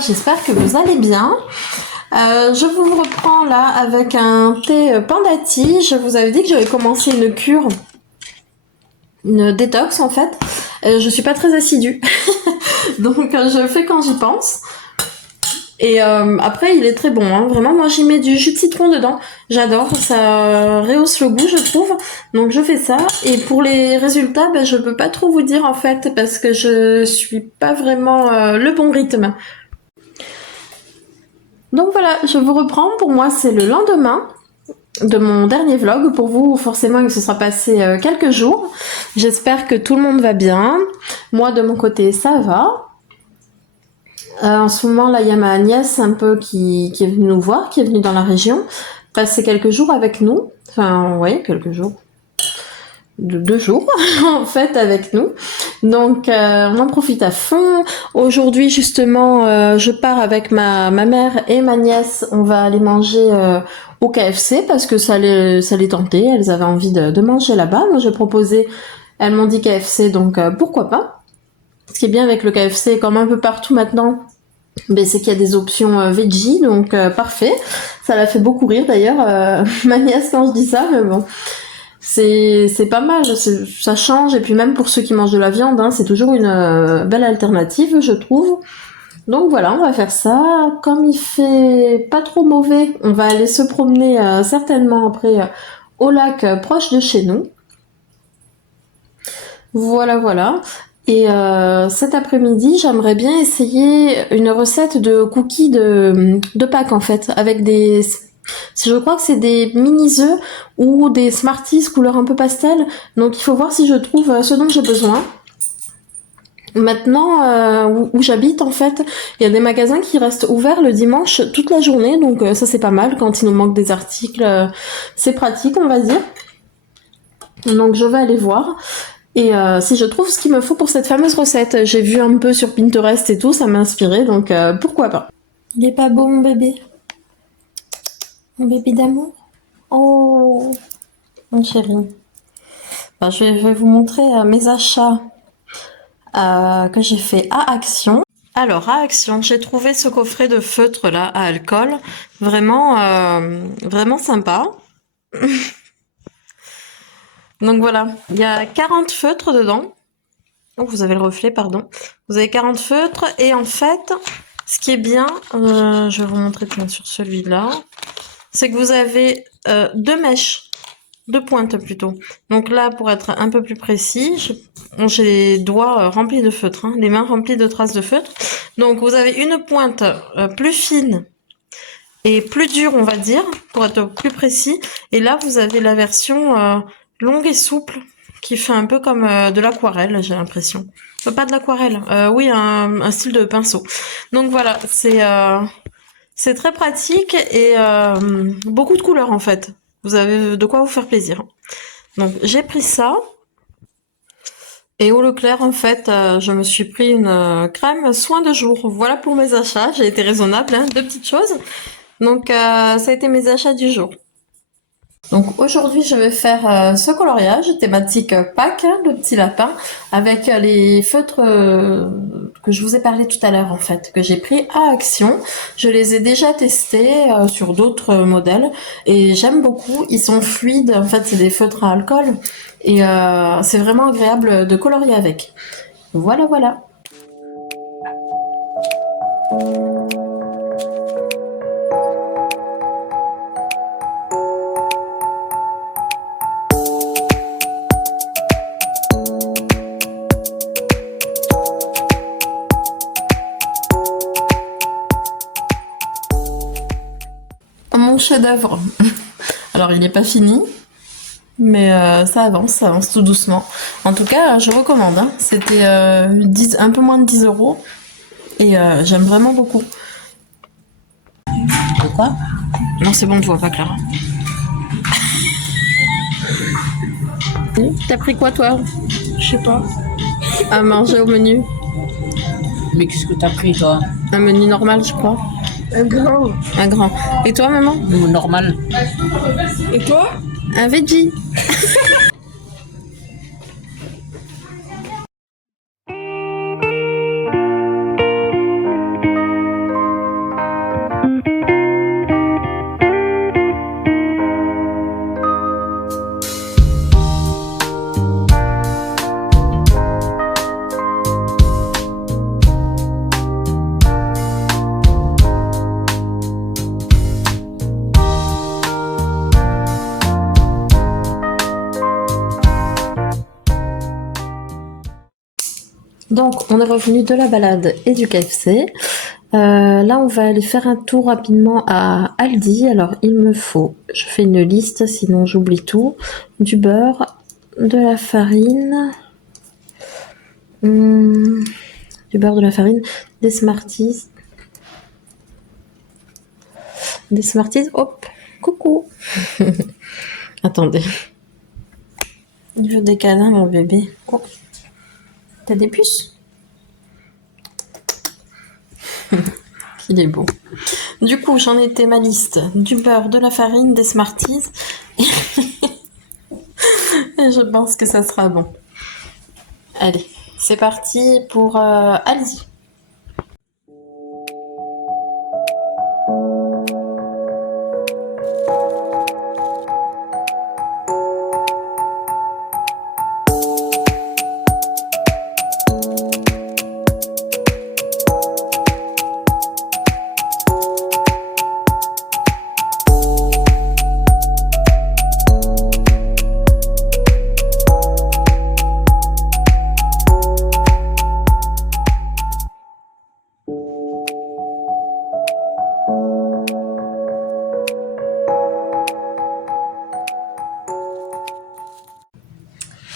j'espère que vous allez bien. Je vous reprends là avec un thé Panda Tea. Je vous avais dit que j'avais commencé une cure, une détox en fait. Je suis pas très assidue, donc je le fais quand j'y pense. Et après il est très bon, hein. Vraiment moi j'y mets du jus de citron dedans, j'adore, ça rehausse le goût je trouve, donc je fais ça. Et pour les résultats, je peux pas trop vous dire en fait, parce que je suis pas vraiment le bon rythme. Donc voilà, je vous reprends, pour moi c'est le lendemain de mon dernier vlog, pour vous forcément il se sera passé quelques jours. J'espère que tout le monde va bien, moi de mon côté ça va. En ce moment là il y a ma nièce un peu qui est venue nous voir, qui est venue dans la région, passer quelques jours avec nous, enfin ouais quelques jours, deux jours en fait avec nous, donc on en profite à fond. Aujourd'hui justement je pars avec ma mère et ma nièce, on va aller manger au KFC parce que ça les tentait, elles avaient envie de manger là-bas. Moi j'ai proposé, elles m'ont dit KFC, donc pourquoi pas. Ce qui est bien avec le KFC, comme un peu partout maintenant, c'est qu'il y a des options veggie, donc parfait. Ça l'a fait beaucoup rire d'ailleurs, ma nièce quand je dis ça, mais bon. C'est pas mal, ça change, et puis même pour ceux qui mangent de la viande, hein, c'est toujours une belle alternative, je trouve. Donc voilà, on va faire ça. Comme il fait pas trop mauvais, on va aller se promener certainement après au lac proche de chez nous. Voilà. Et cet après-midi, j'aimerais bien essayer une recette de cookies de Pâques en fait, avec des... Je crois que c'est des mini-œufs ou des Smarties couleur un peu pastel. Donc il faut voir si je trouve ce dont j'ai besoin. Maintenant, où j'habite en fait, il y a des magasins qui restent ouverts le dimanche toute la journée. Donc ça c'est pas mal, quand il nous manque des articles, c'est pratique on va dire. Donc je vais aller voir. Et si je trouve ce qu'il me faut pour cette fameuse recette, j'ai vu un peu sur Pinterest et tout, ça m'a inspiré, donc pourquoi pas. Il est pas beau mon bébé? Mon bébé d'amour? Oh, mon chéri. Je vais vous montrer mes achats que j'ai fait à Action. Alors à Action, j'ai trouvé ce coffret de feutre là à alcool, vraiment sympa. Donc voilà, il y a 40 feutres dedans. Donc vous avez le reflet, pardon. Vous avez 40 feutres, et en fait, ce qui est bien, je vais vous montrer bien sur celui-là, c'est que vous avez deux mèches, deux pointes plutôt. Donc là, pour être un peu plus précis, j'ai les doigts remplis de feutre, hein, les mains remplies de traces de feutre. Donc vous avez une pointe plus fine et plus dure, on va dire, pour être plus précis. Et là, vous avez la version longue et souple, qui fait un peu comme de l'aquarelle, j'ai l'impression. Pas de l'aquarelle, oui, un style de pinceau. Donc voilà, c'est très pratique, et beaucoup de couleurs en fait. Vous avez de quoi vous faire plaisir. Donc j'ai pris ça. Et au Leclerc, en fait, je me suis pris une crème soin de jour. Voilà pour mes achats, j'ai été raisonnable, hein, deux petites choses. Donc ça a été mes achats du jour. Donc aujourd'hui je vais faire ce coloriage thématique Pâques, hein, le petit lapin, avec les feutres que je vous ai parlé tout à l'heure en fait, que j'ai pris à Action. Je les ai déjà testés sur d'autres modèles et j'aime beaucoup, ils sont fluides, en fait c'est des feutres à alcool, et c'est vraiment agréable de colorier avec. Voilà. Mon chef-d'œuvre. Alors il n'est pas fini, mais ça avance tout doucement. En tout cas, je recommande, hein. C'était un peu moins de 10 €, et j'aime vraiment beaucoup. Pourquoi? Non, c'est bon, tu vois pas Clara. T'as pris quoi toi? Je sais pas. À manger au menu? Mais qu'est-ce que t'as pris, toi? Un menu normal, je crois. Un grand. Un grand. Et toi, maman? Normal. Et toi? Un veggie. Donc, on est revenu de la balade et du KFC. Là, on va aller faire un tour rapidement à Aldi. Alors, il me faut, je fais une liste, sinon j'oublie tout. Du beurre, de la farine, du beurre, de la farine, des Smarties. Des Smarties, hop, coucou. Attendez. Il veut des câlins, mon bébé. Oh. T'as des puces? Il est beau. Du coup, j'en étais ma liste. Du beurre, de la farine, des Smarties. Et je pense que ça sera bon. Allez, c'est parti pour Aldi.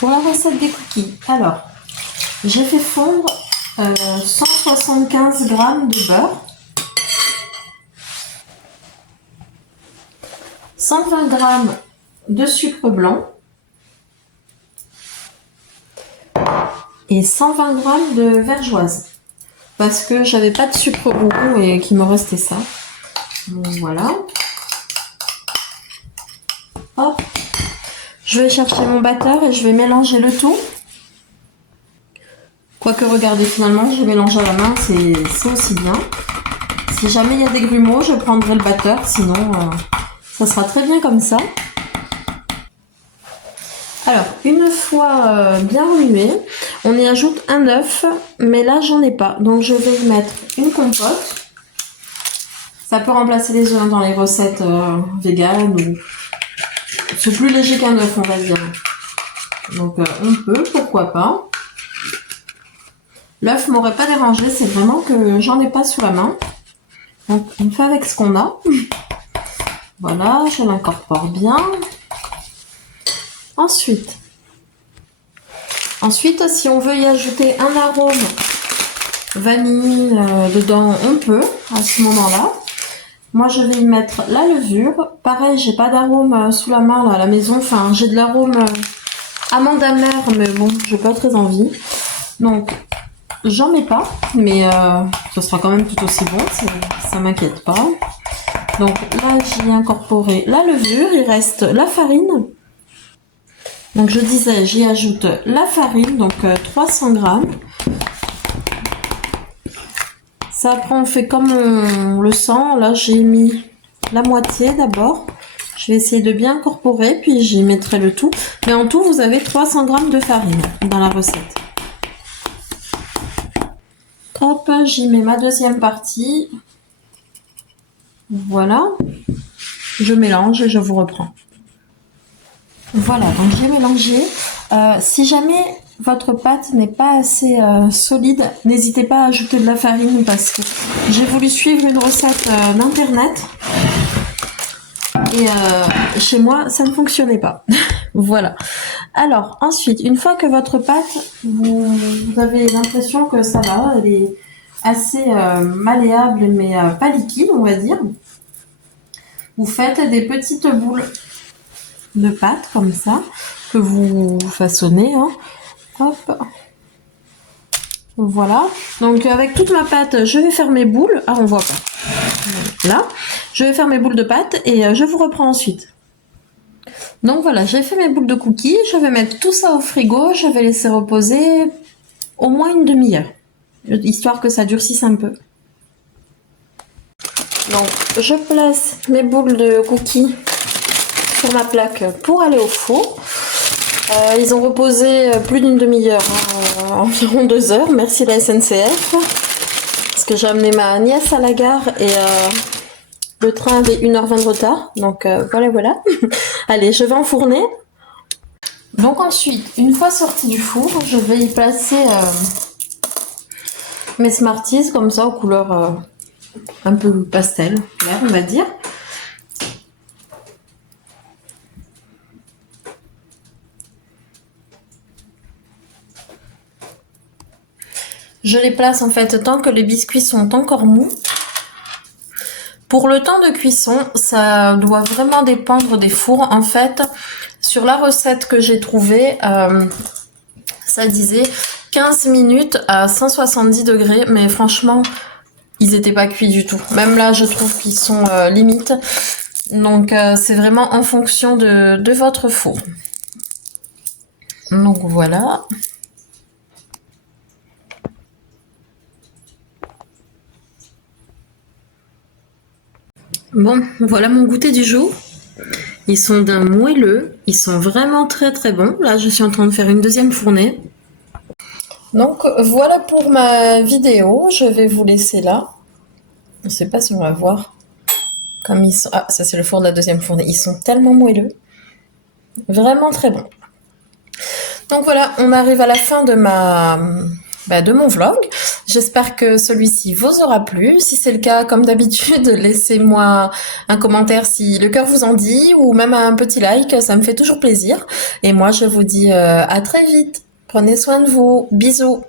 Pour la recette des cookies, alors, j'ai fait fondre 175 g de beurre, 120 g de sucre blanc et 120 g de vergeoise. Parce que j'avais pas de sucre roux et qu'il me restait ça. Donc, voilà. Hop. Je vais chercher mon batteur et je vais mélanger le tout. Quoique, regardez, finalement, je mélange à la main, c'est aussi bien. Si jamais il y a des grumeaux, je prendrai le batteur, sinon ça sera très bien comme ça. Alors, une fois bien remué, on y ajoute un œuf, mais là, j'en ai pas. Donc, je vais y mettre une compote. Ça peut remplacer les œufs dans les recettes véganes ou... C'est plus léger qu'un œuf, on va dire. Donc, on peut, pourquoi pas. L'œuf m'aurait pas dérangé, c'est vraiment que j'en ai pas sous la main. Donc, on fait avec ce qu'on a. Voilà, je l'incorpore bien. Ensuite, si on veut y ajouter un arôme vanille dedans, on peut à ce moment-là. Moi, je vais y mettre la levure. Pareil, j'ai pas d'arôme sous la main là, à la maison. Enfin, j'ai de l'arôme amande amère, mais bon, j'ai pas très envie. Donc, j'en mets pas, mais ce sera quand même tout aussi bon. Ça m'inquiète pas. Donc là, j'y ai incorporé la levure. Il reste la farine. Donc, je disais, j'y ajoute la farine, donc 300 g. Ça, après, on fait comme on le sent. Là, j'ai mis la moitié d'abord. Je vais essayer de bien incorporer, puis j'y mettrai le tout. Mais en tout, vous avez 300 g de farine dans la recette. Hop, j'y mets ma deuxième partie. Voilà. Je mélange et je vous reprends. Voilà, donc j'ai mélangé. Si jamais votre pâte n'est pas assez solide, n'hésitez pas à ajouter de la farine parce que j'ai voulu suivre une recette d'internet et chez moi ça ne fonctionnait pas. Voilà. Alors ensuite, une fois que votre pâte, vous avez l'impression que ça va, elle est assez malléable mais pas liquide, on va dire, vous faites des petites boules de pâte comme ça que vous façonnez, hein. Hop, voilà. Donc avec toute ma pâte, je vais faire mes boules. Ah, on voit pas. Là, je vais faire mes boules de pâte et je vous reprends ensuite. Donc voilà, j'ai fait mes boules de cookies. Je vais mettre tout ça au frigo. Je vais laisser reposer au moins une demi-heure, histoire que ça durcisse un peu. Donc je place mes boules de cookies sur ma plaque pour aller au four. Ils ont reposé plus d'une demi-heure, hein, environ 2 heures. Merci la SNCF. Parce que j'ai amené ma nièce à la gare et le train avait 1h20 de retard. Donc voilà. Allez, je vais enfourner. Donc ensuite, une fois sorti du four, je vais y placer mes Smarties comme ça aux couleurs un peu pastel, clair, on va dire. Je les place en fait tant que les biscuits sont encore mous. Pour le temps de cuisson, ça doit vraiment dépendre des fours. En fait, sur la recette que j'ai trouvée, ça disait 15 minutes à 170 degrés, mais franchement, ils n'étaient pas cuits du tout. Même là, je trouve qu'ils sont limite. Donc, c'est vraiment en fonction de votre four. Donc, voilà. Bon, voilà mon goûter du jour. Ils sont d'un moelleux, ils sont vraiment très très bons. Là, je suis en train de faire une deuxième fournée. Donc voilà pour ma vidéo, je vais vous laisser là. Je ne sais pas si on va voir comme ils sont. Ah, ça c'est le four de la deuxième fournée. Ils sont tellement moelleux. Vraiment très bons. Donc voilà, on arrive à la fin de de mon vlog. J'espère que celui-ci vous aura plu. Si c'est le cas, comme d'habitude, laissez-moi un commentaire si le cœur vous en dit ou même un petit like, ça me fait toujours plaisir. Et moi, je vous dis à très vite. Prenez soin de vous. Bisous.